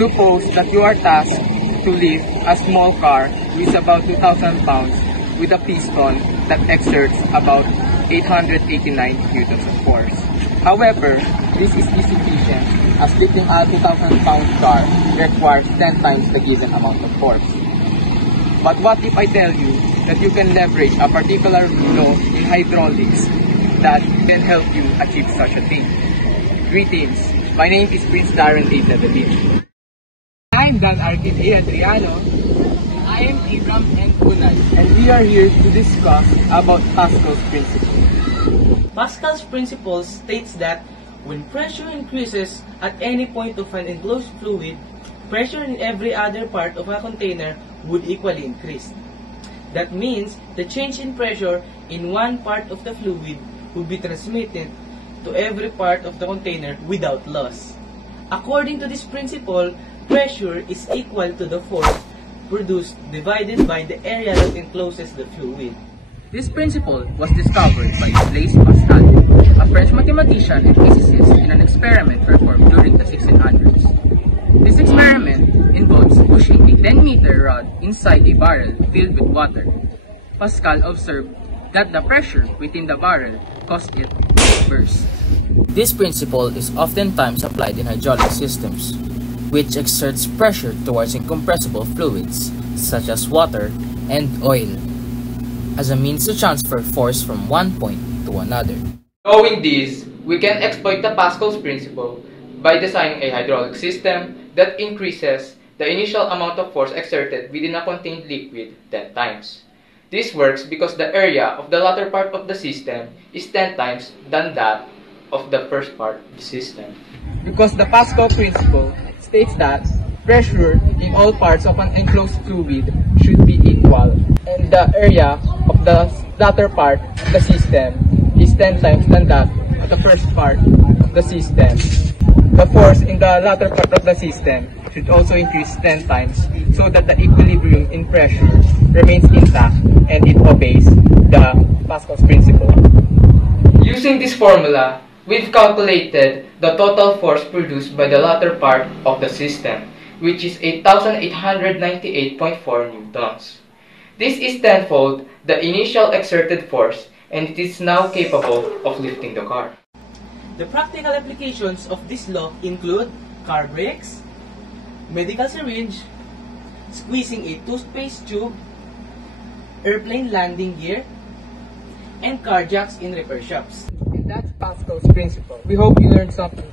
Suppose that you are tasked to lift a small car with about 2,000 pounds with a piston that exerts about 889 newtons of force. However, this is insufficient as lifting a 2,000 pound car requires 10 times the given amount of force. But what if I tell you that you can leverage a particular law in hydraulics that can help you achieve such a thing? Greetings, my name is Prince Darren A. David. I'm Dan Arkin A. Adriano. I am Abram N. Kunal, and we are here to discuss about Pascal's principle. Pascal's principle states that when pressure increases at any point of an enclosed fluid, pressure in every other part of a container would equally increase. That means the change in pressure in one part of the fluid would be transmitted to every part of the container without loss. According to this principle, pressure is equal to the force produced divided by the area that encloses the fluid. This principle was discovered by Blaise Pascal, a French mathematician and physicist, in an experiment performed during the 1600s. This experiment involves pushing a 10-meter rod inside a barrel filled with water. Pascal observed that the pressure within the barrel caused it to burst. This principle is oftentimes applied in hydraulic systems, which exerts pressure towards incompressible fluids, such as water and oil, as a means to transfer force from one point to another. Knowing this, we can exploit the Pascal's principle by designing a hydraulic system that increases the initial amount of force exerted within a contained liquid 10 times. This works because the area of the latter part of the system is 10 times than that of the first part of the system. Because the Pascal principle states that pressure in all parts of an enclosed fluid should be equal, and the area of the latter part of the system is 10 times than that of the first part of the system. The force in the latter part of the system should also increase 10 times so that the equilibrium in pressure remains intact and it obeys the Pascal's principle. Using this formula, we've calculated the total force produced by the latter part of the system, which is 8,898.4 newtons. This is tenfold the initial exerted force, and it is now capable of lifting the car. The practical applications of this law include car brakes, medical syringe, squeezing a toothpaste tube, airplane landing gear, and car jacks in repair shops. And that's Pascal's principle. We hope you learned something